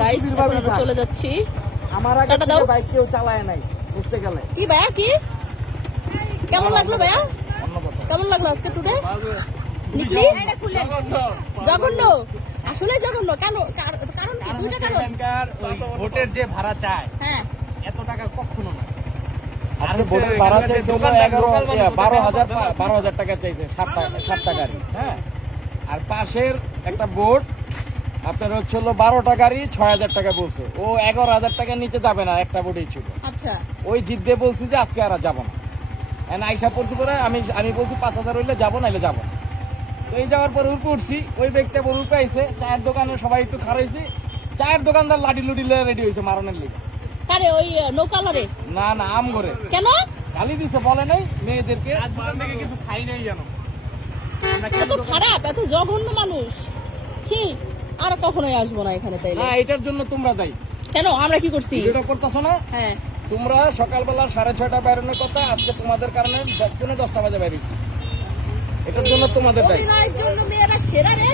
Guys আমরা চলে যাচ্ছি। আমার আগে বাইক কেউ চালায় নাই বুঝতে গেলে। কি ভাইয়া কি কেমন লাগলো ভাইয়া? কেমন লাগলো আজকে টুডে? নিকলি জঘন্য, আসলে জঘন্য। কেন? কারণ কি? দুইটা কারণ। ভোটের যে ভাড়া চায় হ্যাঁ এত টাকা কখনো না। আজকে ভোটের ভাড়া চাইছে 12,000 টাকা চাইছে, 7 টাকার। হ্যাঁ, আর পাশের একটা বোর্ড আপনার হচ্ছে 12টা গাড়ি 6,000 টাকা বলছে। ও 11,000 টাকার নিচে যাবে না, একটা বোর্ডেই ছিল। আচ্ছা, ওই জিদ দিয়ে বলছি যে আজকে আর যাবো না। আইসা পড়ছি পরে আমি বলছি 5,000 হইলে যাবো, নাইলে যাবো না। তো এই যাওয়ার পর উড়পে উঠছি, ওই ব্যক্তিটা বড় উঠে আইছে। চায়ের দোকানে সবাই একটু খারাইছি, চায়ের দোকানদার লাঠি লুটি রেডি হয়েছে মারণের লিগে। কারে? ওই নৌকালরে? না না, আম করে। কেন গালি দিছে, বলে নাই মেয়েদেরকে। আজ দোকান থেকে কিছু খাই নাই জানো। এত খারাপ, এত জঘন্য মানুষ। ছি, আর কখনোই আসবো না এখানে। তাইলে না, এটার জন্য তোমরা দায়ী। কেন? আমরা কি করছি? ভিডিওটা করতেছো না? হ্যাঁ, তোমরা সকালবেলা 6:30 বেরোনোর কথা, আজকে তোমাদের কারণে 10টা বাজে বেরিয়েছি। এটার জন্য তোমাদের দায়ী। অভিনয়ের জন্য মেয়েরা সেরা রে।